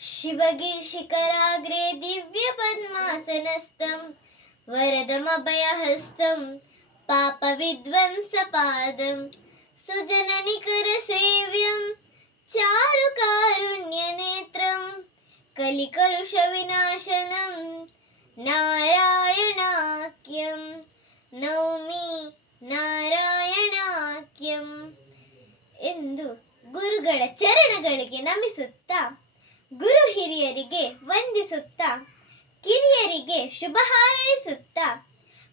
शिवगिरिशिखराग्रे दिव्यपद्मासनस्थं वरदमभयहस्तं पापविध्वंसपादं सुजननिकरसेव्यं चारुकारुण्यनेत्रं कलिकलुषविनाशनं नारायणाख्यं Naomi ನಾರಾಯಣಾಖ್ಯಂ ಎಂದು ಗುರುಗಳ ಚರಣಗಳಿಗೆ ನಮಿಸುತ್ತಾ ಗುರು ಹಿರಿಯರಿಗೆ ವಂದಿಸುತ್ತಾ, ಕಿರಿಯರಿಗೆ ಶುಭ ಹಾರೈಸುತ್ತಾ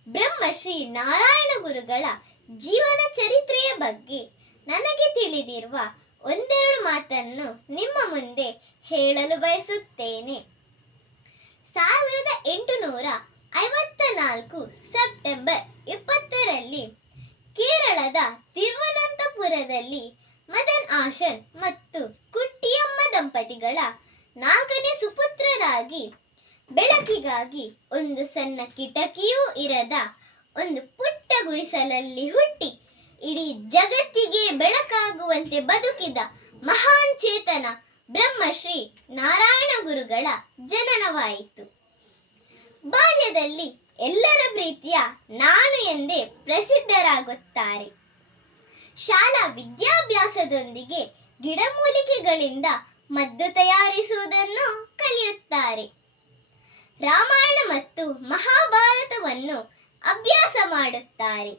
ಬ್ರಹ್ಮಶ್ರೀ ನಾರಾಯಣ ಗುರುಗಳ ಜೀವನ ಚರಿತ್ರೆಯ ಬಗ್ಗೆ ನನಗೆ ತಿಳಿದಿರುವ ಒಂದೆರಡು ಮಾತನ್ನು ನಿಮ್ಮ ಮುಂದೆ ಹೇಳಲು ಬಯಸುತ್ತೇನೆ. ಸಾವಿರದ ಎಂಟುನೂರ ಐವತ್ತ ನಾಲ್ಕು ಸೆಪ್ಟೆಂಬರ್ ಇಪ್ಪತ್ತರಲ್ಲಿ ಕೇರಳದ ತಿರುವನಂತಪುರದಲ್ಲಿ ಮದನ್ ಆಶನ್ ಮತ್ತು ಕುಟ್ಟಿಯಮ್ಮ ದಂಪತಿಗಳ ನಾಲ್ಕನೇ ಸುಪುತ್ರರಾಗಿ, ಬೆಳಕಿಗಾಗಿ ಒಂದು ಸಣ್ಣ ಕಿಟಕಿಯೂ ಇರದ ಒಂದು ಪುಟ್ಟ ಗುಡಿಸಲಲ್ಲಿ ಹುಟ್ಟಿ, ಇಡೀ ಜಗತ್ತಿಗೆ ಬೆಳಕಾಗುವಂತೆ ಬದುಕಿದ ಮಹಾನ್ ಚೇತನ ಬ್ರಹ್ಮಶ್ರೀ ನಾರಾಯಣ ಗುರುಗಳ ಜನನವಾಯಿತು. ಬಾಲ್ಯದಲ್ಲಿ ಎಲ್ಲರ ಪ್ರೀತಿಯ ನಾನು ಎಂದೇ ಪ್ರಸಿದ್ಧರಾಗುತ್ತಾರೆ. ಶಾಲಾ ವಿದ್ಯಾಭ್ಯಾಸದೊಂದಿಗೆ ಗಿಡಮೂಲಿಕೆಗಳಿಂದ ಮದ್ದು ತಯಾರಿಸುವುದನ್ನು ಕಲಿಯುತ್ತಾರೆ. ರಾಮಾಯಣ ಮತ್ತು ಮಹಾಭಾರತವನ್ನು ಅಭ್ಯಾಸ ಮಾಡುತ್ತಾರೆ.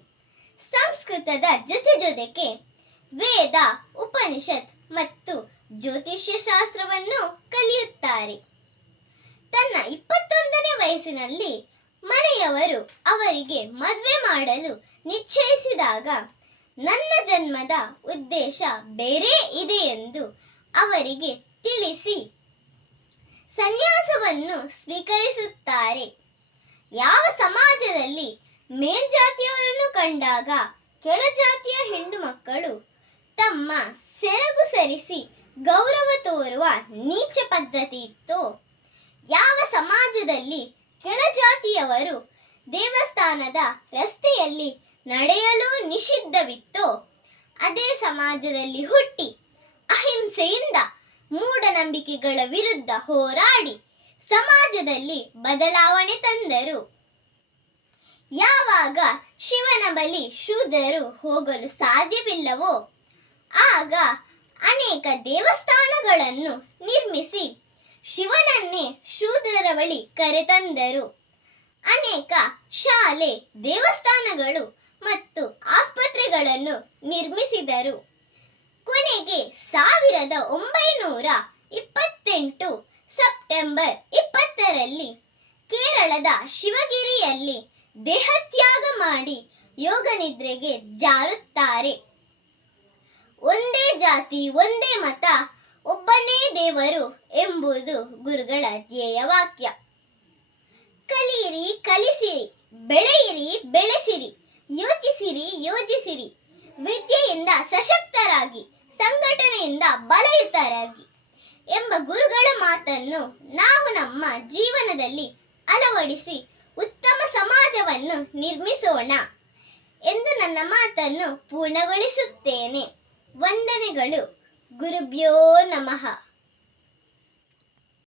ಸಂಸ್ಕೃತದ ಜೊತೆ ಜೊತೆಗೆ ವೇದ, ಉಪನಿಷತ್ ಮತ್ತು ಜ್ಯೋತಿಷ್ಯ ಶಾಸ್ತ್ರವನ್ನು ಕಲಿಯುತ್ತಾರೆ. ತನ್ನ ಇಪ್ಪತ್ತೊಂದನೇ ವಯಸ್ಸಿನಲ್ಲಿ ಮನೆಯವರು ಅವರಿಗೆ ಮದುವೆ ಮಾಡಲು ನಿಶ್ಚಯಿಸಿದಾಗ, ನನ್ನ ಜನ್ಮದ ಉದ್ದೇಶ ಬೇರೆ ಇದೆ ಎಂದು ಅವರಿಗೆ ತಿಳಿಸಿ. ಸನ್ಯಾಸವನ್ನು ಸ್ವೀಕರಿಸುತ್ತಾರೆ. ಯಾವ ಸಮಾಜದಲ್ಲಿ ಮೇಲ್ಜಾತಿಯವರನ್ನು ಕಂಡಾಗ ಕೆಳಜಾತಿಯ ಹೆಣ್ಣು ಮಕ್ಕಳು ತಮ್ಮ ಸೆರಗು ಸರಿಸಿ ಗೌರವ ತೋರುವ ನೀಚ ಪದ್ಧತಿ ಇತ್ತು, ಯಾವ ಸಮಾಜದಲ್ಲಿ ಕೆಳಜಾತಿಯವರು ದೇವಸ್ಥಾನದ ರಸ್ತೆಯಲ್ಲಿ ನಡೆಯಲು ನಿಷಿದ್ಧವಿತ್ತೋ, ಅದೇ ಸಮಾಜದಲ್ಲಿ ಹುಟ್ಟಿ ಅಹಿಂಸೆಯಿಂದ ಮೂಢನಂಬಿಕೆಗಳ ವಿರುದ್ಧ ಹೋರಾಡಿ ಸಮಾಜದಲ್ಲಿ ಬದಲಾವಣೆ ತಂದರು. ಯಾವಾಗ ಶಿವನ ಬಳಿ ಶೂದ್ರರು ಹೋಗಲು ಸಾಧ್ಯವಿಲ್ಲವೋ, ಆಗ ಅನೇಕ ದೇವಸ್ಥಾನಗಳನ್ನು ನಿರ್ಮಿಸಿ ಶಿವನನ್ನೇ ಶೂದ್ರರ ಬಳಿ ಕರೆತಂದರು. ಅನೇಕ ಶಾಲೆ, ದೇವಸ್ಥಾನಗಳು ಮತ್ತು ಆಸ್ಪತ್ರೆಗಳನ್ನು ನಿರ್ಮಿಸಿದರು. ಕೊನೆಗೆ ಸಾವಿರದ ಒಂಬೈನೂರ ಇಪ್ಪತ್ತೆಂಟು ಸೆಪ್ಟೆಂಬರ್ ಇಪ್ಪತ್ತರಲ್ಲಿ ಕೇರಳದ ಶಿವಗಿರಿಯಲ್ಲಿ ದೇಹತ್ಯಾಗ ಮಾಡಿ ಯೋಗ ನಿದ್ರೆಗೆ ಜಾರುತ್ತಾರೆ. ಒಂದೇ ಜಾತಿ, ಒಂದೇ ಮತ, ಒಬ್ಬನೇ ದೇವರು ಎಂಬುದು ಗುರುಗಳ ಧ್ಯೇಯ ವಾಕ್ಯ. ಕಲಿಯಿರಿ ಕಲಿಸಿರಿ, ಬೆಳೆಯಿರಿ, ಬೆಳೆಸಿರಿ, ಯೋಚಿಸಿರಿ ಯೋಜಿಸಿರಿ ವಿದ್ಯೆಯಿಂದ ಸಶಕ್ತರಾಗಿ ಸಂಘಟನೆಯಿಂದ ಬಲಯುತರಾಗಿ ಎಂಬ ಗುರುಗಳ ಮಾತನ್ನು ನಾವು ನಮ್ಮ ಜೀವನದಲ್ಲಿ ಅಳವಡಿಸಿ ಉತ್ತಮ ಸಮಾಜವನ್ನು ನಿರ್ಮಿಸೋಣ ಎಂದು ನನ್ನ ಮಾತನ್ನು ಪೂರ್ಣಗೊಳಿಸುತ್ತೇನೆ. ವಂದನೆಗಳು. ಗುರುಭ್ಯೋ ನಮಃ.